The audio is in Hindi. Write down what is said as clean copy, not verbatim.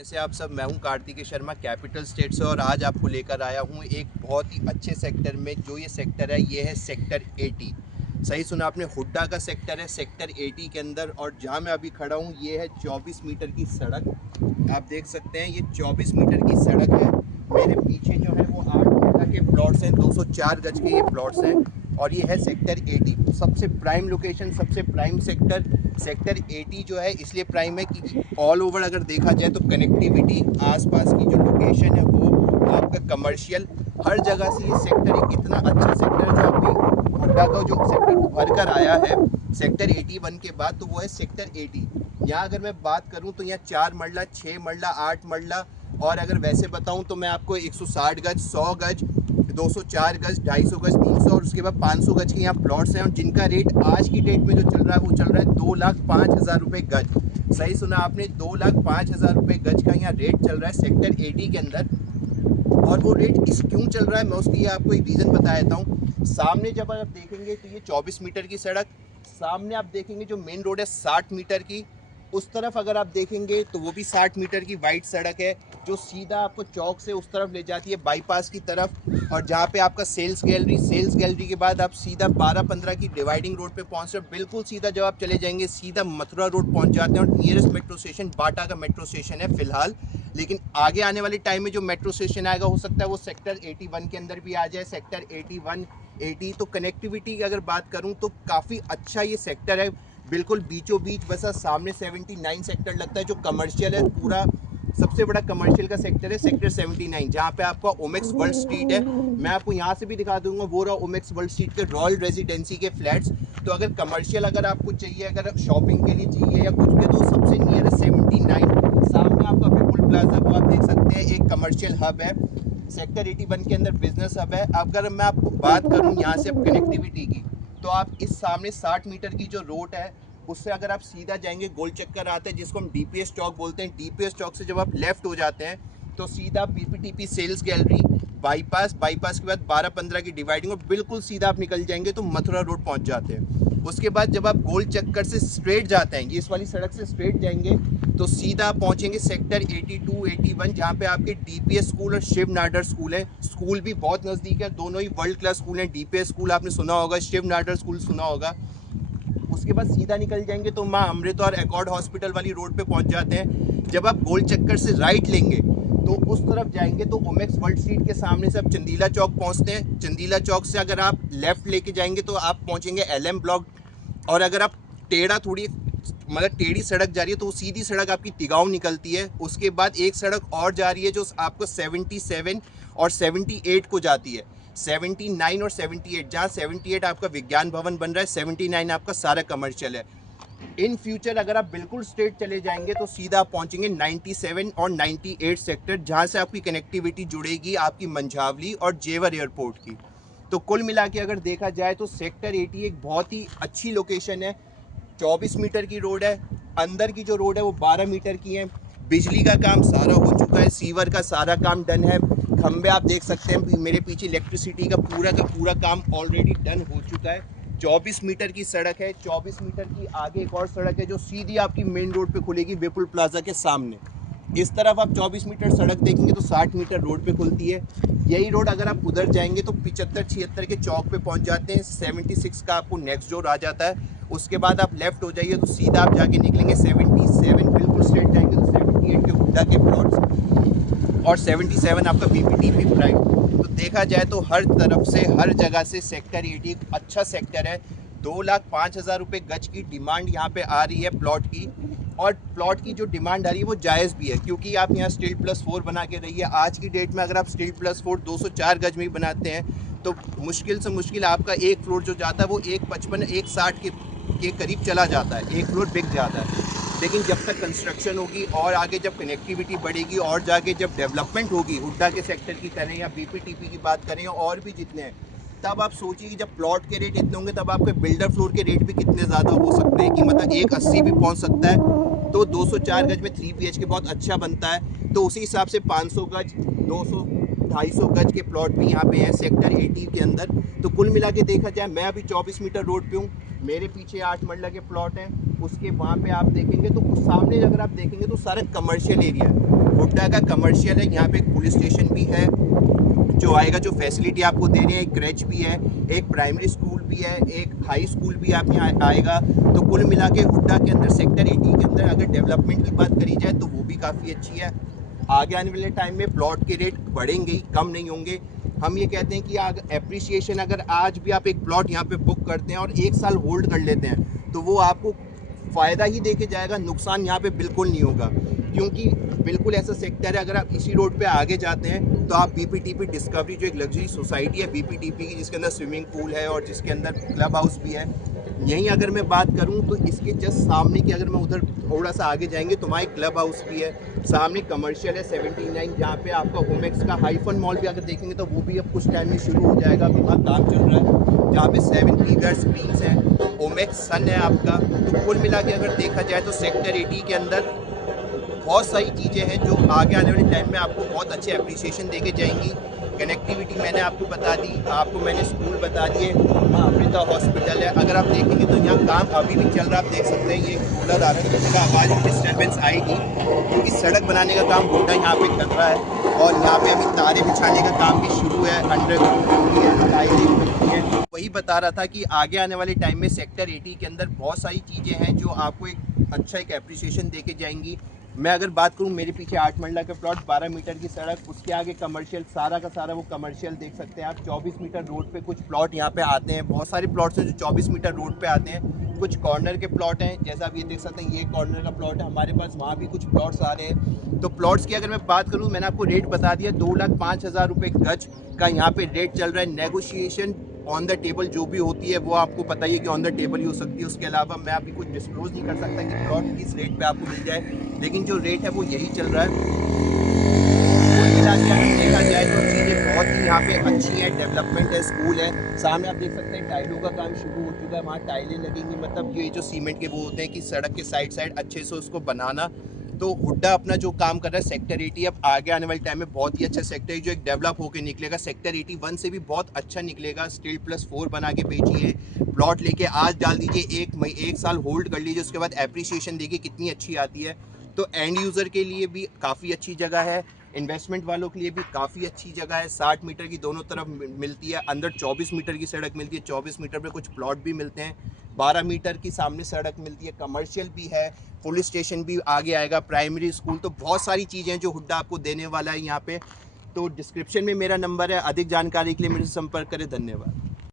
जैसे आप सब, मैं हूं कार्तिकेय शर्मा कैपिटल स्टेट से और आज आपको लेकर आया हूं एक बहुत ही अच्छे सेक्टर में। जो ये सेक्टर है ये है सेक्टर 80। सही सुना आपने, हुड्डा का सेक्टर है सेक्टर 80 के अंदर। और जहां मैं अभी खड़ा हूं ये है 24 मीटर की सड़क। आप देख सकते हैं ये 24 मीटर की सड़क है। मेरे पीछे जो है वो 8 मीटर के प्लॉट्स हैं, 204 गज के ये प्लॉट्स हैं। और ये है सेक्टर 80, सबसे प्राइम लोकेशन, सबसे प्राइम सेक्टर। सेक्टर 80 जो है इसलिए प्राइम है कि ऑल ओवर अगर देखा जाए तो कनेक्टिविटी, आसपास की जो लोकेशन है वो आपका कमर्शियल, हर जगह से ये सेक्टर एक इतना अच्छा सेक्टर है। जो अभी हुड्डा का जो सेक्टर उभर कर आया है सेक्टर 81 के बाद, तो वो है सेक्टर 80। यहाँ अगर मैं बात करूँ तो यहाँ 4 मरला, 6 मरला, 8 मरला, और अगर वैसे बताऊँ तो मैं आपको 160 गज, 100 गज, 204 गज, 250 गज, 300 और उसके बाद 500 गज के यहाँ प्लॉट्स हैं। और जिनका रेट आज की डेट में जो चल रहा है वो चल रहा है 2,05,000 रुपये गज। सही सुना आपने, 2,05,000 रुपये गज का यहाँ रेट चल रहा है सेक्टर 80 के अंदर। और वो रेट इस क्यों चल रहा है मैं उसकी आपको एक रीज़न बता देता हूँ। सामने जब आप देखेंगे तो ये 24 मीटर की सड़क, सामने आप देखेंगे जो मेन रोड है 60 मीटर की, उस तरफ अगर आप देखेंगे तो वो भी 60 मीटर की वाइड सड़क है जो सीधा आपको चौक से उस तरफ ले जाती है बाईपास की तरफ। और जहाँ पे आपका सेल्स गैलरी के बाद आप सीधा 12-15 की डिवाइडिंग रोड पे पहुँच रहे हो। बिल्कुल सीधा जब आप चले जाएंगे सीधा मथुरा रोड पहुँच जाते हैं। और नियरेस्ट मेट्रो स्टेशन बाटा का मेट्रो स्टेशन है फ़िलहाल, लेकिन आगे आने वाले टाइम में जो मेट्रो स्टेशन आएगा हो सकता है वो सेक्टर 81 के अंदर भी आ जाए, सेक्टर 81, 80। तो कनेक्टिविटी की अगर बात करूँ तो काफ़ी अच्छा ये सेक्टर है, बिल्कुल बीचों बीच। बस सामने 79 सेक्टर लगता है जो कमर्शियल है, पूरा सबसे बड़ा कमर्शियल का सेक्टर है सेक्टर 79, जहाँ पे आपका ओमेक्स वर्ल्ड स्ट्रीट है। मैं आपको यहाँ से भी दिखा दूंगा, वो रहा ओमेक्स वर्ल्ड स्ट्रीट के रॉयल रेजिडेंसी के फ्लैट्स। तो अगर कमर्शियल अगर आपको चाहिए, अगर शॉपिंग के लिए चाहिए या कुछ भी, तो सबसे नियर 79 सामने आपका विपुल प्लाजा, वो आप देख सकते हैं, एक कमर्शियल हब है। सेक्टर 81 के अंदर बिजनेस हब है। अगर मैं आपको बात करूँ यहाँ से कनेक्टिविटी की, तो आप इस सामने 60 मीटर की जो रोड है उससे अगर आप सीधा जाएंगे, गोल चक्कर आता है जिसको हम डीपीएस चौक बोलते हैं। डीपीएस चौक से जब आप लेफ्ट हो जाते हैं तो सीधा पीपीटीपी सेल्स गैलरी, बाईपास के बाद 12-15 की डिवाइडिंग, और बिल्कुल सीधा आप निकल जाएंगे तो मथुरा रोड पहुंच जाते हैं। उसके बाद जब आप गोल चक्कर से स्ट्रेट जाते हैं, इस वाली सड़क से स्ट्रेट जाएंगे तो सीधा आप पहुंचेंगे सेक्टर 82, 81, जहाँ पे आपके डीपीएस स्कूल और शिव नाडर स्कूल है। स्कूल भी बहुत नज़दीक है, दोनों ही वर्ल्ड क्लास स्कूल हैं। डीपीएस स्कूल आपने सुना होगा, शिव नाडर स्कूल सुना होगा। उसके बाद सीधा निकल जाएंगे तो माँ अमृता और एकॉर्ड हॉस्पिटल वाली रोड पे पहुंच जाते हैं। जब आप गोल चक्कर से राइट लेंगे तो उस तरफ जाएंगे तो ओमेक्स वर्ल्ड स्ट्रीट के सामने से आप चंदीला चौक पहुंचते हैं। चंदीला चौक से अगर आप लेफ्ट लेके जाएंगे तो आप पहुंचेंगे एलएम ब्लॉक। और अगर आप थोड़ी मतलब टेढ़ी सड़क जा रही है तो सीधी सड़क आपकी तिगांव निकलती है। उसके बाद एक सड़क और जा रही है जो आपको 77 और 78 को जाती है। 79 और 78, जहाँ 78 आपका विज्ञान भवन बन रहा है, 79 आपका सारा कमर्शियल है। इन फ्यूचर अगर आप बिल्कुल स्ट्रेट चले जाएंगे तो सीधा आप पहुंचेंगे 97 और 98 सेक्टर, जहां से आपकी कनेक्टिविटी जुड़ेगी आपकी मंझावली और जेवर एयरपोर्ट की। तो कुल मिला के अगर देखा जाए तो सेक्टर 80 एक बहुत ही अच्छी लोकेशन है। 24 मीटर की रोड है, अंदर की जो रोड है वो 12 मीटर की है। बिजली का काम सारा हो चुका है, सीवर का सारा काम डन है। खंबे आप देख सकते हैं मेरे पीछे, इलेक्ट्रिसिटी का पूरा काम ऑलरेडी डन हो चुका है। 24 मीटर की सड़क है। 24 मीटर की आगे एक और सड़क है जो सीधी आपकी मेन रोड पे खुलेगी विपुल प्लाजा के सामने। इस तरफ आप 24 मीटर सड़क देखेंगे तो 60 मीटर रोड पे खुलती है। यही रोड अगर आप उधर जाएंगे तो 75-76 के चौक पे पहुंच जाते हैं। 76 का आपको नेक्स्ट डोर आ जाता है। उसके बाद आप लेफ्ट हो जाइए तो सीधा आप जाके निकलेंगे 77, बिल्कुल स्ट्रेट जाएंगे तो 78 के हुड्डा के प्लॉट्स, और 77 आपका पीपीटीपी प्राइम। तो देखा जाए तो हर तरफ से, हर जगह से सेक्टर 80 अच्छा सेक्टर है। 2,05,000 रुपये गज की डिमांड यहाँ पे आ रही है प्लॉट की। और प्लॉट की जो डिमांड आ रही है वो जायज़ भी है, क्योंकि आप यहाँ स्टील प्लस 4 बना के रहिए। आज की डेट में अगर आप स्टील प्लस 4 204 गज में ही बनाते हैं तो मुश्किल से मुश्किल आपका एक फ्लोर जो जाता है वो 155, 160 के करीब चला जाता है, एक फ्लोर बिक जाता है। लेकिन जब तक कंस्ट्रक्शन होगी और आगे जब कनेक्टिविटी बढ़ेगी और जाके जब डेवलपमेंट होगी हुड्डा के सेक्टर की करें या बीपीटीपी की बात करें या और भी जितने हैं, तब आप सोचिए कि जब प्लॉट के रेट इतने होंगे तब आपके बिल्डर फ्लोर के रेट भी कितने ज़्यादा हो सकते हैं कि मतलब 180 भी पहुंच सकता है। तो 204 गज में 3 BHK बहुत अच्छा बनता है। तो उसी हिसाब से 500 गज, 200, 250 गज के प्लॉट भी यहाँ पे हैं सेक्टर 80 के अंदर। तो कुल मिला के देखा जाए, मैं अभी 24 मीटर रोड पे हूँ, मेरे पीछे 8 मरला के प्लॉट हैं। उसके वहाँ पे आप देखेंगे तो उस सामने अगर आप देखेंगे तो सारा कमर्शियल एरिया है, हुड्डा का कमर्शियल है। यहाँ पे एक पुलिस स्टेशन भी है जो आएगा, जो फैसिलिटी आपको दे रहे हैं, एक क्रेच भी है, एक प्राइमरी स्कूल भी है, एक हाई स्कूल भी आप यहाँ आएगा। तो कुल मिला के हुड्डा के अंदर सेक्टर 80 के अंदर अगर डेवलपमेंट की बात करी जाए तो वो भी काफ़ी अच्छी है। आगे आने वाले टाइम में प्लॉट के रेट बढ़ेंगे ही, कम नहीं होंगे। हम ये कहते हैं कि एप्रिसिएशन अगर आज भी आप एक प्लॉट यहाँ पे बुक करते हैं और 1 साल होल्ड कर लेते हैं तो वो आपको फ़ायदा ही दे के जाएगा, नुकसान यहाँ पे बिल्कुल नहीं होगा। क्योंकि बिल्कुल ऐसा सेक्टर है, अगर आप इसी रोड पे आगे जाते हैं तो आप बीपीटीपी डिस्कवरी जो एक लग्जरी सोसाइटी है बीपीटीपी की, जिसके अंदर स्विमिंग पूल है और जिसके अंदर क्लब हाउस भी है, यहीं अगर मैं बात करूं तो इसके जस्ट सामने की, अगर मैं उधर थोड़ा सा आगे जाएंगे तो वहाँ एक क्लब हाउस भी है, सामने कमर्शियल है 79, जहाँ पे आपका ओमेक्स का हाइफन मॉल भी अगर देखेंगे तो वो भी अब कुछ टाइम में शुरू हो जाएगा, अभी वहाँ काम चल रहा है, जहाँ पे 7 पीवीआर स्क्रीन्स हैं, ओमेक्स सन है आपका। तो कुल मिला के अगर देखा जाए तो सेक्टर 80 के अंदर बहुत सारी चीज़ें हैं जो आगे आने वाले टाइम में आपको बहुत अच्छे अप्रिसिएशन देके जाएंगी। कनेक्टिविटी मैंने आपको बता दी, आपको मैंने स्कूल बता दिए, माँ अमृता हॉस्पिटल है। अगर आप देखेंगे तो यहाँ काम अभी भी चल रहा है, आप देख सकते हैं ये कूलर आ रहा है, इसका आवाज़ में डिस्टर्बेंस आएगी क्योंकि सड़क बनाने का काम हुड्डा यहाँ पे कर रहा है और यहाँ पे अभी तारे बिछाने का काम भी शुरू है, अंडरग्राउंड। वही बता रहा था कि आगे आने वाले टाइम में सेक्टर 80 के अंदर बहुत सारी चीज़ें हैं जो आपको एक अच्छा एक एप्रिसिएशन देके जाएंगी। मैं अगर बात करूं, मेरे पीछे 8 मरला का प्लॉट, 12 मीटर की सड़क, उसके आगे कमर्शियल, सारा का सारा वो कमर्शियल देख सकते हैं आप। 24 मीटर रोड पे कुछ प्लॉट यहाँ पे आते हैं, बहुत सारे प्लॉट्स हैं जो 24 मीटर रोड पे आते हैं। कुछ कॉर्नर के प्लॉट हैं, जैसा आप ये देख सकते हैं, ये कॉर्नर का प्लॉट है हमारे पास, वहाँ भी कुछ प्लॉट्स आ रहे हैं। तो प्लॉट्स की अगर मैं बात करूँ, मैंने आपको रेट बता दिया, 2,05,000 रुपये गज का यहाँ पे रेट चल रहा है। नेगोशिएशन ऑन द टेबल जो भी होती है वो आपको पता ही है कि ऑन द टेबल ही हो सकती है। उसके अलावा मैं अभी कुछ डिस्क्लोज नहीं कर सकता कि प्लॉट किस रेट पे आपको मिल जाए, लेकिन जो रेट है वो यही चल रहा है। कुल मिला के अगर देखा जाए तो चीज़ें बहुत ही यहाँ पे अच्छी है, डेवलपमेंट है, स्कूल है। सामने आप देख सकते हैं टाइलों का काम शुरू हो चुका है, वहाँ टाइलें लगेंगी, मतलब ये जो सीमेंट के वो होते हैं कि सड़क के साइड अच्छे से उसको बनाना। तो हुड्डा अपना जो काम कर रहा है सेक्टर 80 अब आगे आने वाले टाइम में बहुत ही अच्छा सेक्टर है जो एक डेवलप होकर निकलेगा। सेक्टर 81 से भी बहुत अच्छा निकलेगा। स्टील +4 बना के बेचिए, प्लॉट लेके आज डाल दीजिए, 1 साल होल्ड कर लीजिए, उसके बाद एप्रिसिएशन देखिए कितनी अच्छी आती है। तो एंड यूज़र के लिए भी काफ़ी अच्छी जगह है, इन्वेस्टमेंट वालों के लिए भी काफ़ी अच्छी जगह है। 60 मीटर की दोनों तरफ मिलती है, अंदर 24 मीटर की सड़क मिलती है, 24 मीटर पे कुछ प्लॉट भी मिलते हैं, 12 मीटर की सामने सड़क मिलती है, कमर्शियल भी है, पुलिस स्टेशन भी आगे आएगा, प्राइमरी स्कूल। तो बहुत सारी चीज़ें हैं जो हुड्डा आपको देने वाला है यहाँ पे। तो डिस्क्रिप्शन में मेरा नंबर है, अधिक जानकारी के लिए मेरे से संपर्क करें। धन्यवाद।